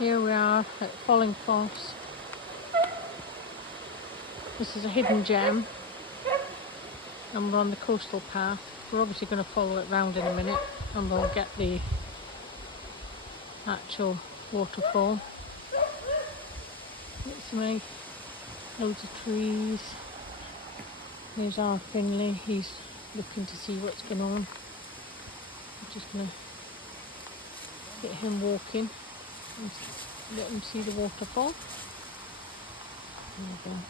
Here we are at Falling Foss. This is a hidden gem and we're on the coastal path. We're obviously going to follow it round in a minute and we'll get the actual waterfall. It's amazing. Loads of trees. There's our Finley, he's looking to see what's going on. I'm just going to get him walking and let him see the waterfall. There we go.